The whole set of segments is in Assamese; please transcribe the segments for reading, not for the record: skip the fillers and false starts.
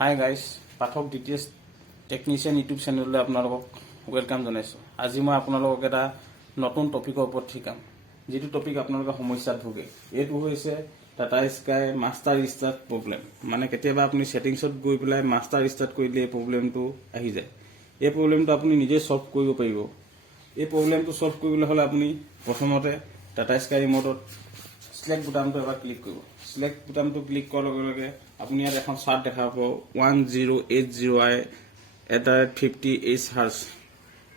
হাই গাইজ, পাঠক ডিটিএছ টেকনিচিয়ান ইউটিউব চেনেললৈ আপোনালোকক ৱেলকাম জনাইছোঁ। আজি মই আপোনালোকক এটা নতুন টপিকৰ ওপৰত শিকাম, যিটো টপিক আপোনালোকে সমস্যাত ভোগে। এইটো হৈছে Tata sky master restart problem. মানে কেতিয়াবা আপুনি ছেটিংছত গৈ পেলাই মাষ্টাৰ ৰিষ্টাৰ্ট কৰি দিলে এই প্ৰব্লেমটো আহি যায়। এই প্ৰব্লেমটো আপুনি নিজে ছল্ভ কৰিব পাৰিব। এই প্ৰব্লেমটো ছল্ভ কৰিবলৈ হ'লে আপুনি প্ৰথমতে টাটা স্কাই ৰিম'টত সিলেক্ট বুটামটো এবাৰ ক্লিক কৰিব। সিলেক্ট বুটামটো ক্লিক কৰাৰ লগে লগে আপুনি ইয়াত এখন চাৰ্ট দেখা পাব 1080i@50Hz।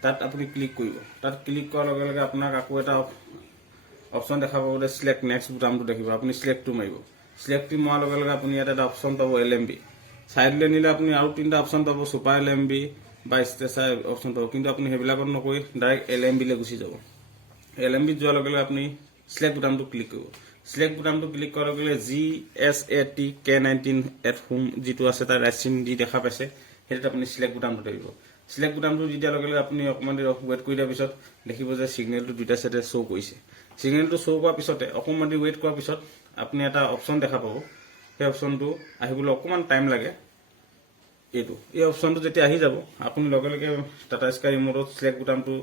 তাত আপুনি ক্লিক কৰিব। তাত ক্লিক কৰাৰ লগে লগে আপোনাক আকৌ এটা অপশ্যন দেখা পাব যে সিলেক্ট নেক্সট বুটামটো দেখিব। আপুনি সিলেক্টটো মাৰিব। সিলেক্টটো মৰাৰ লগে লগে আপুনি ইয়াত এটা অপশ্যন পাব LMB। চাইডলৈ নিলে আপুনি আৰু তিনিটা অপশ্যন পাব, ছুপাৰ LMB বা ষ্টেচাৰ অপশ্যন পাব। কিন্তু আপুনি সেইবিলাকত নকৰি ডাইৰেক্ট LMB-লৈ গুচি যাব। LMB-ত যোৱাৰ লগে লগে আপুনি সিলেক্ট বুটামটো ক্লিক কৰিব। সিলেক্ট বুটামটো ক্লিক কৰাৰ লগে লগে GSAT-K19 যিটো আছে তাৰ ৰাইট চিন দি দেখা পাইছে, সেইটোত আপুনি সিলেক্ট বুটামটো দিব। সিলেক্ট বুটামটো দি দিয়াৰ লগে লগে আপুনি অকণমান দেৰি ৱেইট কৰি দিয়াৰ পিছত দেখিব যে ছিগনেলটো দুটা চাইডে শ্ব' কৰিছে। ছিগনেলটো শ্ব' কৰাৰ পিছতে অকণমান দেৰি ৱেইট কৰাৰ পিছত আপুনি এটা অপশ্যন দেখা পাব। সেই অপশ্যনটো আহিবলৈ অকণমান টাইম লাগে। এই অপশ্যনটো যেতিয়া আহি যাব, আপুনি লগে লগে টাটা স্কাই ৰিম'টত সিলেক্ট বুটামটো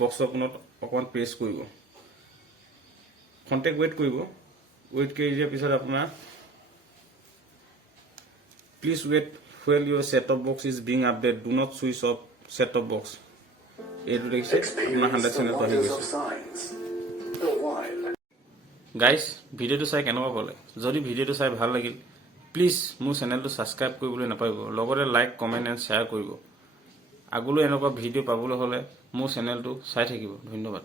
বক্সৰ কোণত অকণমান প্ৰেছ কৰিব। কণ্টেক্ট ৱেইট কৰিব। ৱেইট কৰি দিয়াৰ পিছত আপোনাৰ please wait while your set top box is being updated, do not switch off set top box. এইটো দেখিছে আপোনাৰ 100 চেনেলটো আহি গৈছে। গাইজ, ভিডিঅ'টো চাই কেনেকুৱা পালে? যদি ভিডিঅ'টো চাই ভাল লাগিল, প্লিজ মোৰ চেনেলটো ছাবস্ক্ৰাইব কৰিবলৈ নাপাহৰিব। লগতে লাইক, কমেণ্ট এণ্ড শ্বেয়াৰ কৰিব। আগলৈ এনেকুৱা ভিডিঅ' পাবলৈ হ'লে মোৰ চেনেলটো চাই থাকিব। ধন্যবাদ।